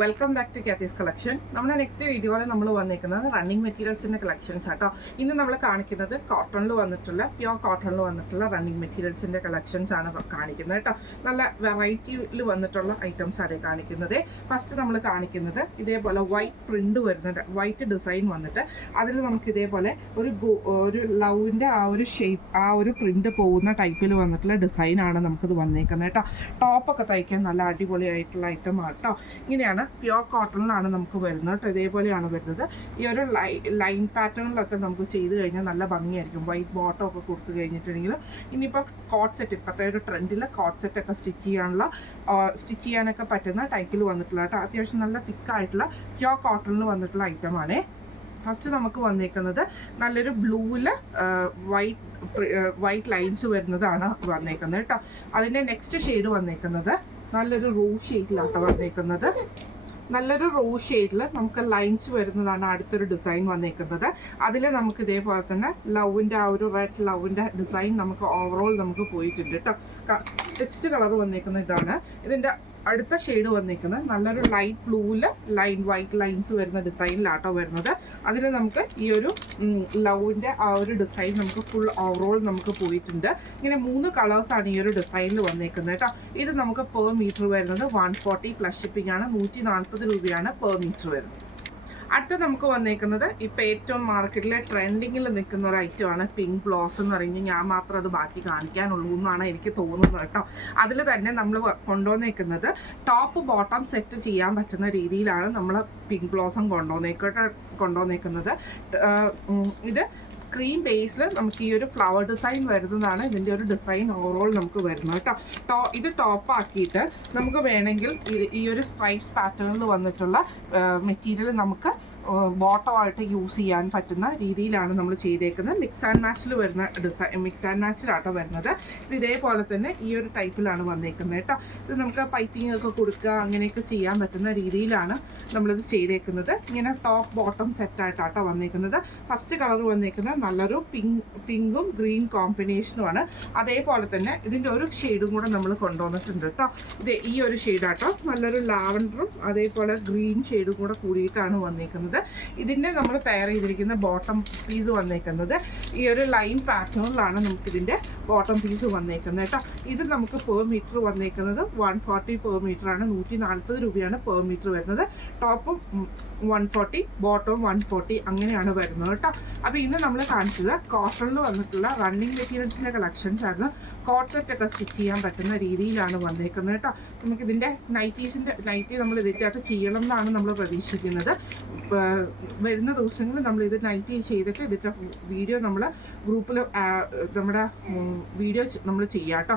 Welcome back to കാത്തീസ് collection. നമ്മുടെ next വീഡിയോയിൽ നമ്മൾ വന്നിരിക്കുന്നത് റണ്ണിങ് മെറ്റീരിയൽസിൻ്റെ കളക്ഷൻസ് ആട്ടോ. ഇന്ന് നമ്മൾ കാണിക്കുന്നത് കോട്ടണിൽ വന്നിട്ടുള്ള പ്യോർ കോട്ടണിൽ വന്നിട്ടുള്ള റണ്ണിങ് മെറ്റീരിയൽസിൻ്റെ കളക്ഷൻസ് ആണ് കാണിക്കുന്നത് കേട്ടോ. നല്ല വെറൈറ്റിയിൽ വന്നിട്ടുള്ള ഐറ്റംസ് ആണ് കാണിക്കുന്നത്. ഫസ്റ്റ് നമ്മൾ കാണിക്കുന്നത് ഇതേപോലെ വൈറ്റ് പ്രിന്റ് വരുന്നുണ്ട്, വൈറ്റ് ഡിസൈൻ വന്നിട്ട് അതിൽ നമുക്ക് ഇതേപോലെ ഒരു ലവിൻ്റെ ആ ഒരു ഷേപ്പ്, ആ ഒരു പ്രിന്റ് പോകുന്ന ടൈപ്പിൽ വന്നിട്ടുള്ള ഡിസൈനാണ് നമുക്കിത് വന്നേക്കുന്നത് കേട്ടോ. ടോപ്പൊക്കെ തയ്ക്കാൻ നല്ല അടിപൊളിയായിട്ടുള്ള ഐറ്റം ആട്ടോ. ഇങ്ങനെയാണ് പ്യോർ കോട്ടണിലാണ് നമുക്ക് വരുന്നത് കേട്ടോ. ഇതേപോലെയാണ് വരുന്നത്. ഈ ഒരു ലൈൻ പാറ്റേണിലൊക്കെ നമുക്ക് ചെയ്ത് കഴിഞ്ഞാൽ നല്ല ഭംഗിയായിരിക്കും. വൈറ്റ് ബോട്ടം ഒക്കെ കൊടുത്തു കഴിഞ്ഞിട്ടുണ്ടെങ്കിൽ ഇനിയിപ്പോൾ കോട്ട് സെറ്റ്, ഇപ്പോഴത്തെ ഒരു ട്രെൻഡിൽ കോട്ട് സെറ്റൊക്കെ സ്റ്റിച്ച് ചെയ്യാനൊക്കെ പറ്റുന്ന ടൈപ്പിൽ വന്നിട്ടുള്ള കേട്ടോ. അത്യാവശ്യം നല്ല തിക്കായിട്ടുള്ള പ്യോർ കോട്ടണിൽ വന്നിട്ടുള്ള ഐറ്റമാണേ. ഫസ്റ്റ് നമുക്ക് വന്നേക്കുന്നത് നല്ലൊരു ബ്ലൂവിൽ വൈറ്റ് ലൈൻസ് വരുന്നതാണ് വന്നേക്കുന്നത് കേട്ടോ. അതിൻ്റെ നെക്സ്റ്റ് ഷെയ്ഡ് വന്നേക്കുന്നത് നല്ലൊരു റോസ് ഷെയ്ഡിലാണ് വന്നേക്കുന്നത്. നല്ലൊരു റോസ് ഷെയ്ഡിൽ നമുക്ക് ലൈൻസ് വരുന്നതാണ് അടുത്തൊരു ഡിസൈൻ വന്നേക്കുന്നത്. അതിൽ നമുക്ക് ഇതേപോലെ തന്നെ ലവിൻ്റെ ആ ഒരു റെഡ് ലവിൻ്റെ ഡിസൈൻ നമുക്ക് ഓവറോൾ നമുക്ക് പോയിട്ടുണ്ട് കേട്ടോ. നെക്സ്റ്റ് കളർ വന്നേക്കുന്നത് ഇതാണ്. ഇതിൻ്റെ അടുത്ത ഷെയ്ഡ് വന്നിരിക്കുന്നത് നല്ലൊരു ലൈറ്റ് ബ്ലൂവിൽ വൈറ്റ് ലൈൻസ് വരുന്ന ഡിസൈനിലാട്ടോ വരുന്നത്. അതിൽ നമുക്ക് ഈ ഒരു ലവിൻ്റെ ആ ഒരു ഡിസൈൻ നമുക്ക് ഫുൾ ഓവറോൾ നമുക്ക് പോയിട്ടുണ്ട്. ഇങ്ങനെ 3 കളേഴ്സാണ് ഈ ഒരു ഡിസൈനിൽ വന്നേക്കുന്നത് കേട്ടോ. ഇത് നമുക്ക് പെർ മീറ്റർ വരുന്നത് 140 പ്ലസ് ഷിപ്പിംഗ് ആണ്. 140 രൂപയാണ് പെർ മീറ്റർ വരുന്നത്. അടുത്ത നമുക്ക് വന്നേക്കുന്നത് ഇപ്പോൾ ഏറ്റവും മാർക്കറ്റിൽ ട്രെൻഡിങ്ങിൽ നിൽക്കുന്ന ഒരു ഐറ്റമാണ് പിങ്ക് ബ്ലോസം എന്ന് പറയുന്നത്. ഞാൻ മാത്രം അത് ബാക്കി കാണിക്കാനുള്ളൂ എന്നാണ് എനിക്ക് തോന്നുന്നത് കേട്ടോ. അതിൽ തന്നെ നമ്മൾ കൊണ്ടുവന്നേക്കുന്നത് ടോപ്പ് ബോട്ടം സെറ്റ് ചെയ്യാൻ പറ്റുന്ന രീതിയിലാണ് നമ്മൾ പിങ്ക് ബ്ലോസം കൊണ്ടുവന്നേക്കുന്നത്. ഇത് ക്രീം ബേസിൽ നമുക്ക് ഈ ഒരു ഫ്ലവർ ഡിസൈൻ വരുന്നതാണ് ഇതിൻ്റെ ഒരു ഡിസൈൻ ഓവറോൾ നമുക്ക് വരുന്നത് കേട്ടോ. ഇത് ടോപ്പാക്കിയിട്ട് നമുക്ക് വേണമെങ്കിൽ ഈ ഒരു സ്ട്രൈപ്സ് പാറ്റേണിൽ വന്നിട്ടുള്ള മെറ്റീരിയൽ നമുക്ക് ബോട്ടമായിട്ട് യൂസ് ചെയ്യാൻ പറ്റുന്ന രീതിയിലാണ് നമ്മൾ ചെയ്തേക്കുന്നത്. മിക്സ് ആൻഡ് മാച്ചിൽ വരുന്ന മിക്സ് ആൻഡ് മാച്ചിലാട്ടോ വരുന്നത്. ഇത് ഇതേപോലെ തന്നെ ഈ ഒരു ടൈപ്പിലാണ് വന്നേക്കുന്നത് കേട്ടോ. ഇത് നമുക്ക് പൈപ്പിംഗ് ഒക്കെ കൊടുക്കുക അങ്ങനെയൊക്കെ ചെയ്യാൻ പറ്റുന്ന രീതിയിലാണ് നമ്മളിത് ചെയ്തേക്കുന്നത്. ഇങ്ങനെ ടോപ്പ് ബോട്ടം സെറ്റായിട്ടാട്ടോ വന്നേക്കുന്നത്. ഫസ്റ്റ് കളർ വന്നേക്കുന്നത് നല്ലൊരു പിങ്കും ഗ്രീൻ കോമ്പിനേഷനുമാണ്. അതേപോലെ തന്നെ ഇതിൻ്റെ ഒരു ഷെയ്ഡും കൂടെ നമ്മൾ കൊണ്ടുവന്നിട്ടുണ്ട് കേട്ടോ. ഇത് ഈ ഒരു ഷെയ്ഡാട്ടോ, നല്ലൊരു ലാവൻഡറും അതേപോലെ ഗ്രീൻ ഷെയ്ഡും കൂടെ കൂടിയിട്ടാണ് വന്നേക്കുന്നത്. ഇതിൻ്റെ നമ്മൾ പെയർ ചെയ്തിരിക്കുന്ന ബോട്ടം പീസ് വന്നേക്കുന്നത് ഈ ഒരു ലൈൻ പാറ്റേണിലാണ് നമുക്കിതിൻ്റെ ബോട്ടം പീസ് വന്നേക്കുന്നത് കേട്ടോ. ഇത് നമുക്ക് പെർ മീറ്റർ വന്നേക്കുന്നത് 140 പെർ മീറ്റർ ആണ്. 140 രൂപയാണ് പെർ മീറ്റർ വരുന്നത്. ടോപ്പും 140 ബോട്ടവും 140 അങ്ങനെയാണ് വരുന്നത് കേട്ടോ. അപ്പോൾ ഇന്ന് നമ്മൾ കാണിച്ചത് കോട്ടണിൽ വന്നിട്ടുള്ള റണ്ണിങ് മെറ്റീരിയൽസിൻ്റെ കളക്ഷൻസ് ആയിരുന്നു. കോട്ട് സെറ്റൊക്കെ സ്റ്റിച്ച് ചെയ്യാൻ പറ്റുന്ന രീതിയിലാണ് വന്നേക്കുന്നത് കേട്ടോ. നമുക്കിതിൻ്റെ നൈറ്റി നമ്മൾ ഇതിൻ്റെ അകത്ത് ചെയ്യണം എന്നാണ് നമ്മൾ പ്രതീക്ഷിക്കുന്നത്. വരുന്ന ദിവസങ്ങളിൽ നമ്മൾ ഇത് നൈറ്റ് ചെയ്തിട്ട് ഇതിൻ്റെ വീഡിയോ നമ്മൾ ഗ്രൂപ്പിൽ നമ്മുടെ വീഡിയോ നമ്മൾ ചെയ്യാം കേട്ടോ.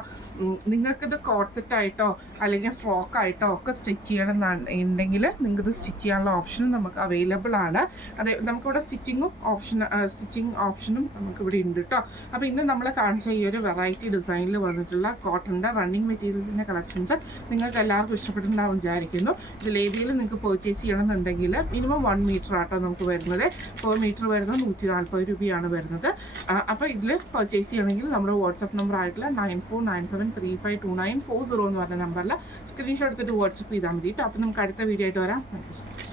നിങ്ങൾക്കിത് കോട്ട് സെറ്റായിട്ടോ അല്ലെങ്കിൽ ഫ്രോക്കായിട്ടോ ഒക്കെ സ്റ്റിച്ച് ചെയ്യണം എന്നുണ്ടെങ്കിൽ നിങ്ങൾക്കിത് സ്റ്റിച്ച് ചെയ്യാനുള്ള ഓപ്ഷനും നമുക്ക് അവൈലബിൾ ആണ്. അതെ, നമുക്കിവിടെ സ്റ്റിച്ചിങ് ഓപ്ഷനും നമുക്കിവിടെ ഉണ്ട് കേട്ടോ. അപ്പോൾ ഇന്ന് നമ്മൾ കാണിച്ച ഈ ഒരു വെറൈറ്റി ഡിസൈനിൽ വന്നിട്ടുള്ള കോട്ടണിൻ്റെ റണ്ണിങ് മെറ്റീരിയൽസിൻ്റെ കളക്ഷൻസ് നിങ്ങൾക്ക് എല്ലാവർക്കും ഇഷ്ടപ്പെട്ടിട്ടുണ്ടാവും വിചാരിക്കുന്നു. ഇതിലേതെങ്കിലും നിങ്ങൾക്ക് പർച്ചേസ് ചെയ്യണമെന്നുണ്ടെങ്കിൽ മിനിമം 1 മീറ്റർ ആട്ടോ നമുക്ക് വരുന്നത്. പെർ മീറ്റർ വരുന്നത് 140 രൂപയാണ് വരുന്നത്. അപ്പോൾ ഇതിൽ പർച്ചേസ് ചെയ്യണമെങ്കിൽ നമ്മുടെ വാട്സപ്പ് നമ്പർ ആയിട്ടുള്ള 9497352940 എന്ന് പറഞ്ഞ നമ്പറിൽ സ്ക്രീൻഷോട്ട് എടുത്തിട്ട് വാട്സപ്പ് ചെയ്താൽ മതി കേട്ടോ. അപ്പോൾ നമുക്ക് അടുത്ത വീഡിയോ ആയിട്ട് വരാം. Thank you so much.